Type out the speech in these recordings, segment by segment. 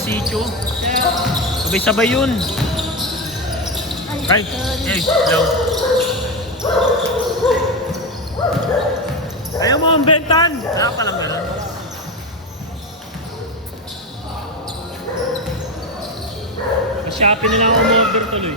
sitio. Sabay-sabay yun. Ay, hello. Ayaw mo ang bentan. Wala pa lang gano'n. Shopee na lang ako order tuloy.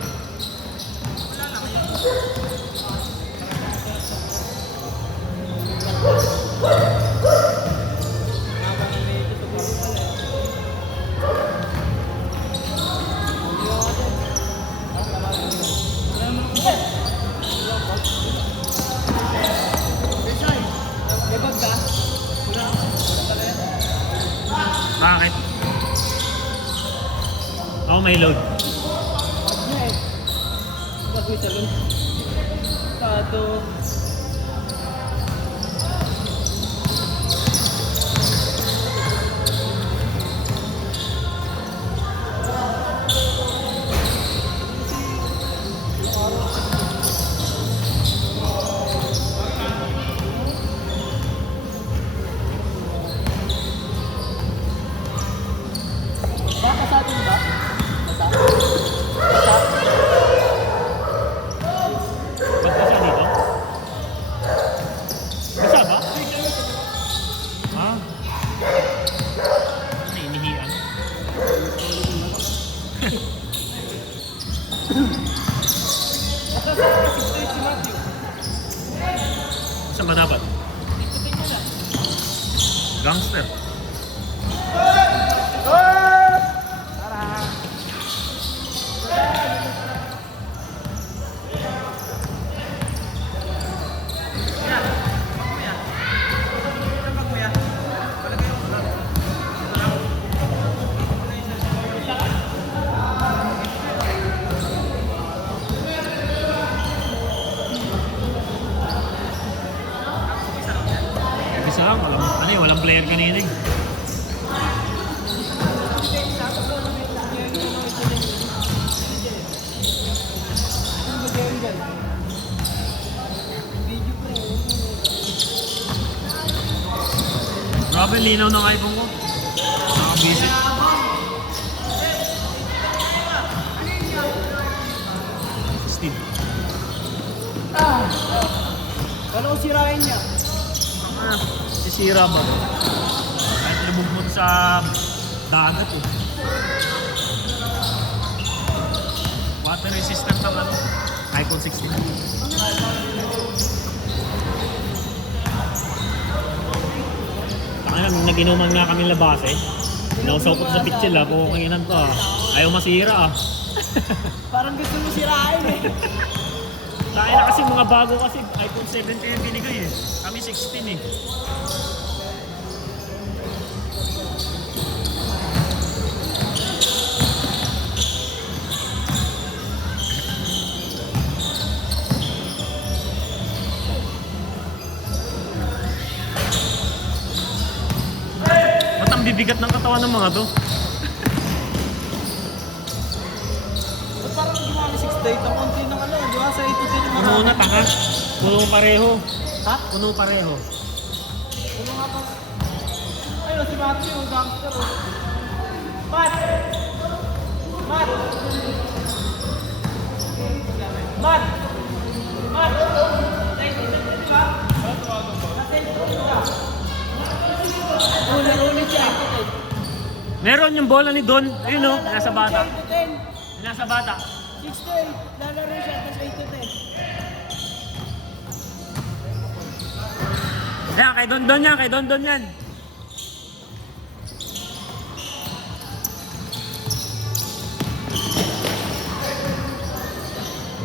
Bakit? Ako may load. Bagoy sa load. Pato. Baka sa atin ba? Basa? Basa? Basa dito? Basa ba? Ha? Ano inihian? Saan ba dapat? Gangster. Isa lang, walang player kanina eh. Grabe, linaw ng iPhone ko. Nakabisit. Steve. Wala ko sirain niya. Sisira ba? Kahit lumubog sa dagat eh. Water resistant ang ano? iPhone 16. Nag-inuman nga kami labas eh. Nausokot sa pitchil ah. Pukinginan to ah. Ayaw masira ah. Parang gusto mo sirain eh. Kaya na kasi mga bago kasi iPhone 17 yung binigay eh. Kami 16 eh. Ba't ang bibigat ng katawan ng mga to? Ba't parang gumami 6 day? Ang konti ng ano, di ba? Sa ito din yung Puno na taka. Puno pareho. Ha? Puno pareho. Ano nga pa? Ayun, si Matthew, yung gangster. Matt! Matt! Matt! Matt! Meron yung bola ni Don. Ayun o, nasa bata. 8 to 10. Nasa bata. 6 to 8. Lalaro siya, tapos 8 to 10. Yan, kay Don Don yan, kay Don Don yan.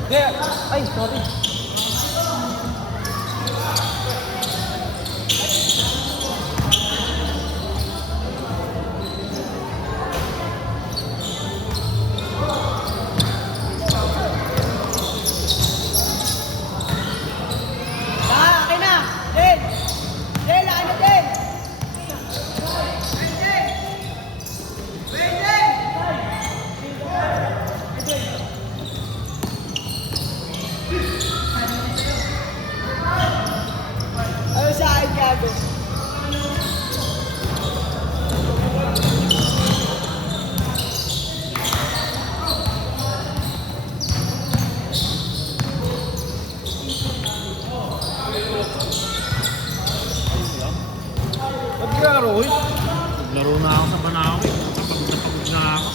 There! Ay, sorry. Akin na! Den! Den, akin na Den! oy. Laro na ako sa Banawe. Pagod na ako.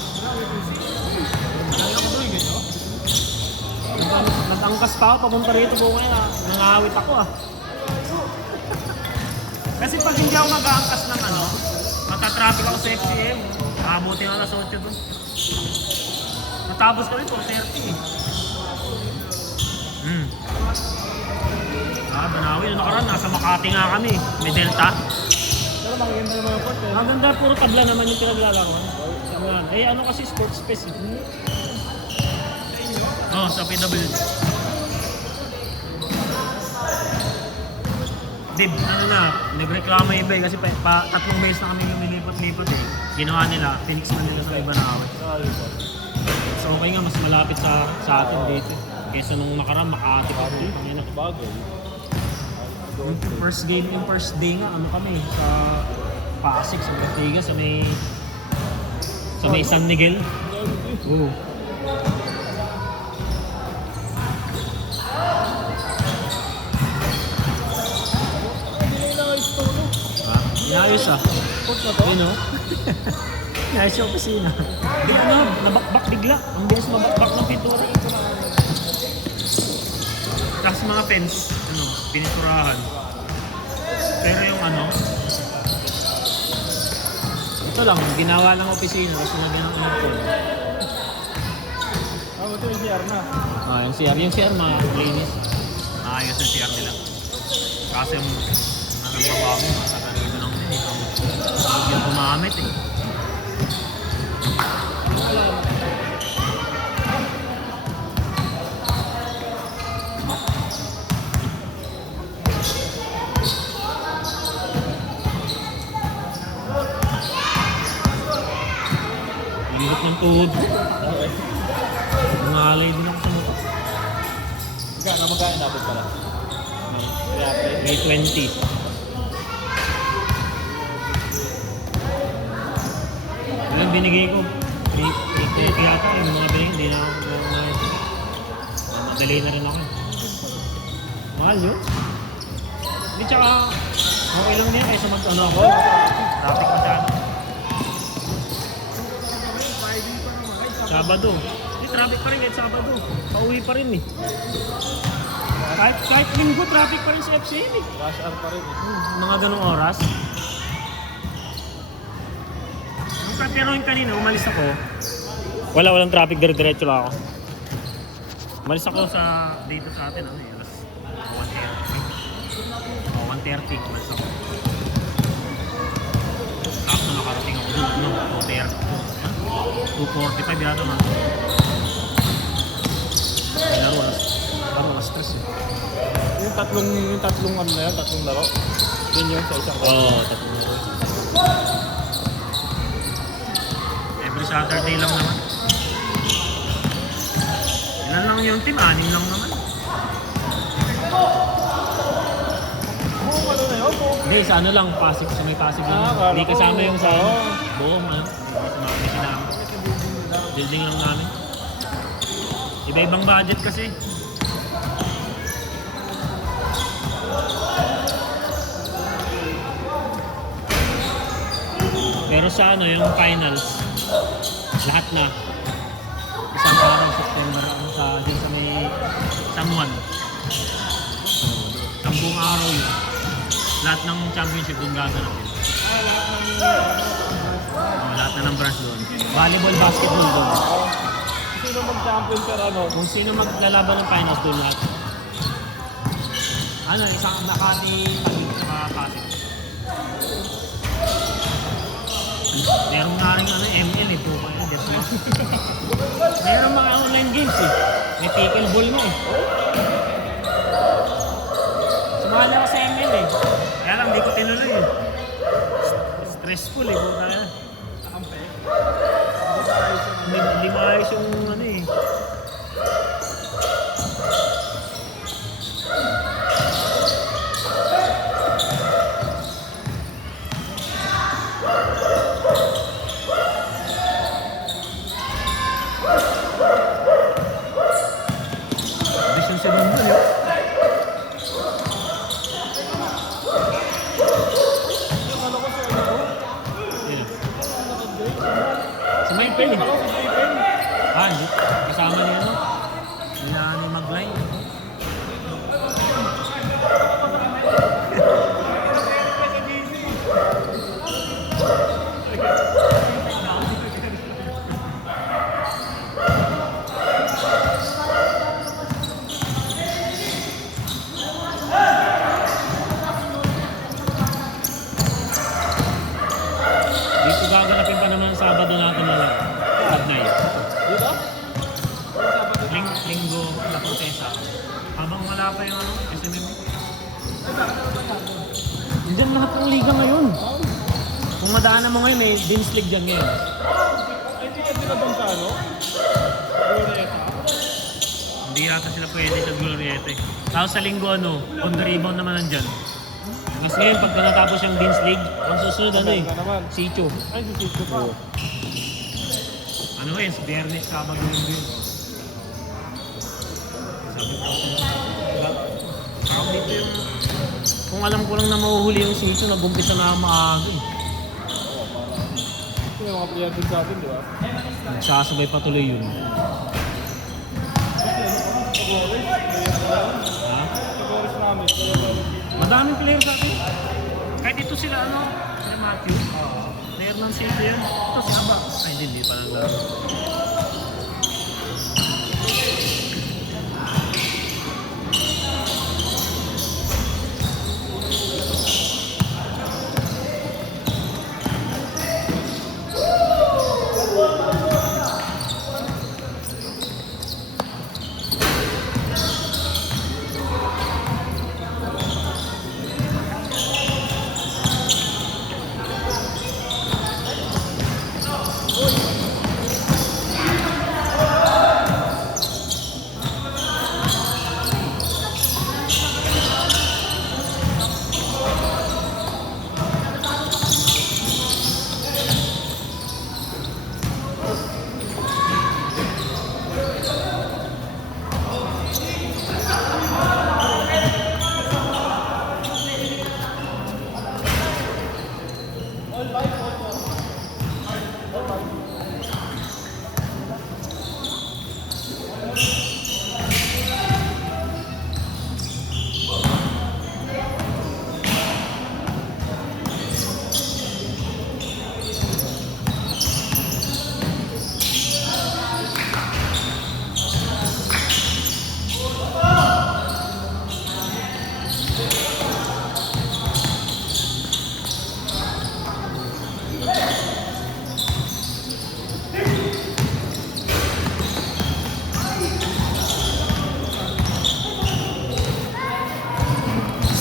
Kaya ko doy, ganyan. Nag-angkas pa ako papunta rito po ngayon. Nangawit ako ah. Kasi pag hindi ako mag-aangkas ng ano, matatraffic ako sa FCM. Abutin ako alas 8 doon. Natapos kami po, 30 eh. Banawi, yung nakaraan, nasa Makati nga kami. May Delta. Pero maganda naman yung court eh. Ang ganda, puro tabla naman yung pinaglalaroan. Tablan. Eh ano kasi sports space eh. Oh, sa PWD. Dib, ano na, nagreklamo yung iba eh, kasi tatlong beses na kami lumilipat-lipat eh. Ginawa nila, Phoenix man nila sa Banawe. So okay nga, mas malapit sa atin dito. Kesa nung nakaraan, Makati pa po. Bagay. Yung first day nga, ano kami, sa Pasig, sa Ortigas, sa may San Miguel. Oo. Inayos ah. Court na to? Ayun o. Inayos yung opisina. Di ano, nabakbak bigla. Ang bilis mabakbak ng pintura. Tapos mga fence, ano, piniturahan. Pero yung ano, ito lang, ginawa ng opisina, tapos sinagyan ng aircon. Ito yung CR na. Yung CR linis. Maayos yung CR nila. Kasi yung nagbabago, matagal dito lang din. Huwag yung gumamit eh. Ihot ng tuhod. Nangalay din ako sa mukha. Magkano nabot pala? May 20. Yung binigay ko, 3 yata yung mga binigay, hindi na ako madali na rin ako. Mahal yun. Hindi, tsaka okay lang niya kaysa mag-ano ako. Traffic masyado. Sabado. Hindi, traffic pa rin kahit Sabado. Pauwi pa rin eh. Kahit linggo, traffic pa rin sa FCM eh. Rush hour pa rin eh. Mga ganong oras. Pero yung kanina, umalis ako. Walang traffic, dire-diretso lang ako. Umalis ako dito sa atin, ano yun, alas 1:30. 1:30, umalis ako. Tapos na nakarating ako doon, 2:45 yata man. Laro, alas stress eh. Yung tatlong ano na yun, tatlong laro. Yun yun sa isang court. Oo, tatlong laro. Every Saturday lang naman. Ilan lang yung team? 6 lang naman. Ano na yun? Hindi, sa ano lang, Pasig, sa may Pasig lang. Akala Hindi ko, kasama yung sa oo. buong, ano. Sumama sila. Building lang namin. Iba-ibang budget kasi. Pero sa ano, yung finals, lahat na. Isang araw, September, din sa may San Juan. 10 araw yun. Lahat ng championship doon gaganapin. Lahat na ng branch doon. Volleyball, basketball doon. Sino mag-champion ka ano? Kung sino maglalaban ng finals doon lahat. Ano, isang Makati, Pasig, saka Pasig. Meron nga rin ano, ML eh, po kayo, meron mga online games eh. May pickleball mo eh. Sumali ako sa ML eh. Kaya lang, hindi ko tinuloy eh. Stressful eh, buta na. Hindi maayos yung ano eh. Vision 7 wala pa yung ano, SMM. Diyan lahat ng liga ngayon. Kung madaanan mo ngayon, may Dean's League dyan ngayon. Ay, hindi ka doon sa ano? Glorieta. Hindi yata sila pwede sa Glorieta eh. Tapos sa linggo ano, on the rebound naman nandyan. Mas ngayon, pagka natapos yung Dean's League, ang susunod ano eh, Ka naman. Sicho. Ay, susito pa. Ano eh, Biyernes, Sabado yun yun. Sabi ko, parang dito yung... Kung alam ko lang na mahuhuli yung Sicho, nag-umpisa na maaga eh. Ito yung mga player din sa atin, di ba? Nagsasabay pa tuloy yun. Ha? Sigurus namin. Madaming player sa atin. Kahit ito sila ano, sila Matthew. Player ng Sicho yan. Ito si Aba. Ay hindi pa lang laro.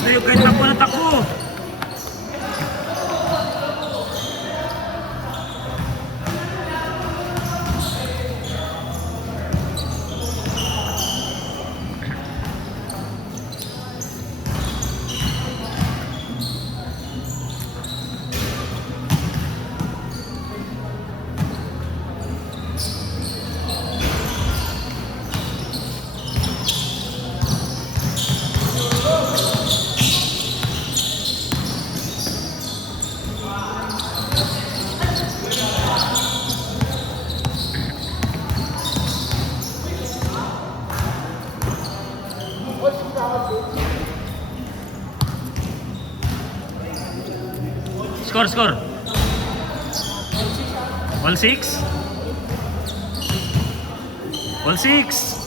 Sa'yo, kahit takbo na takbo! Score, score. 1-6. 1-6.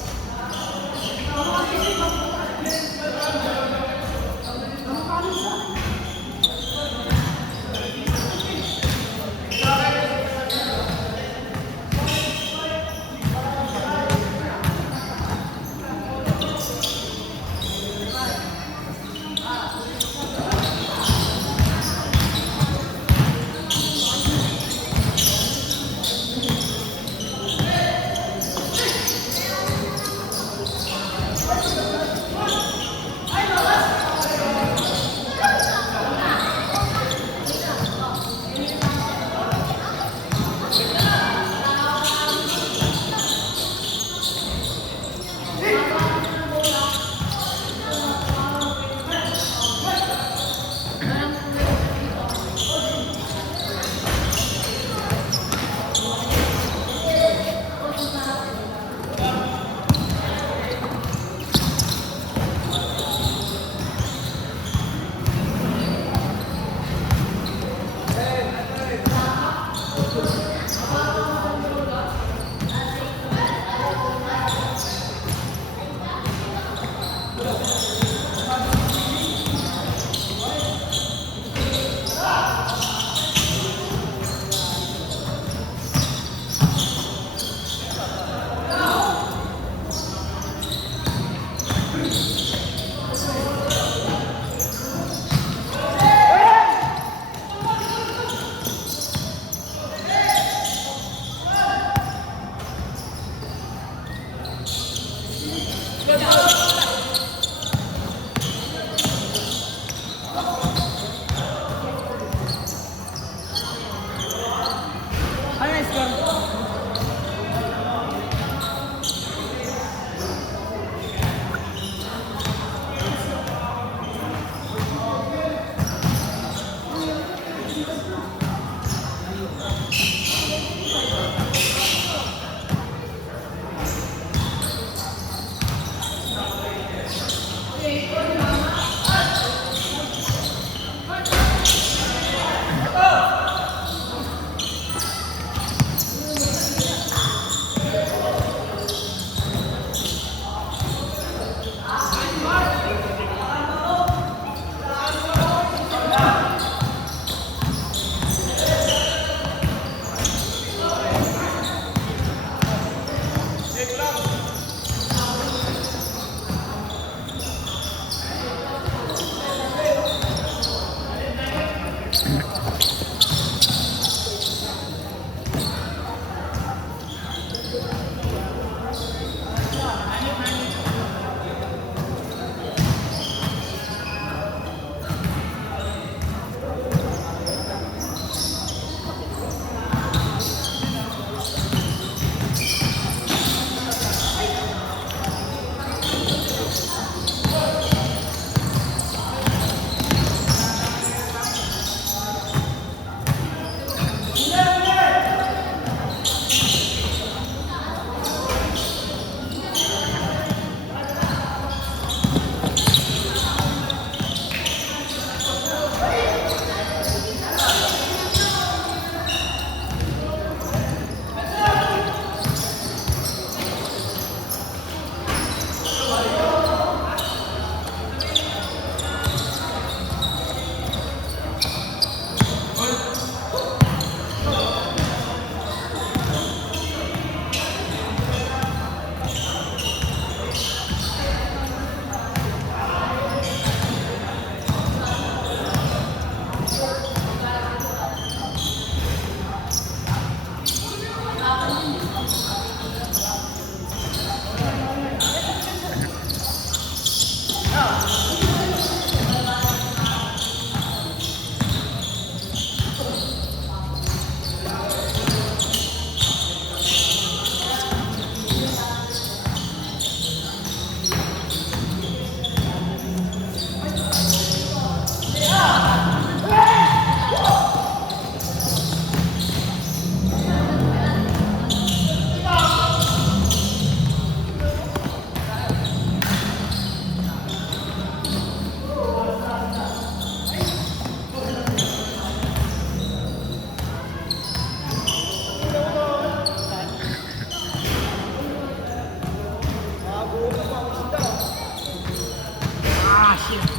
Russia.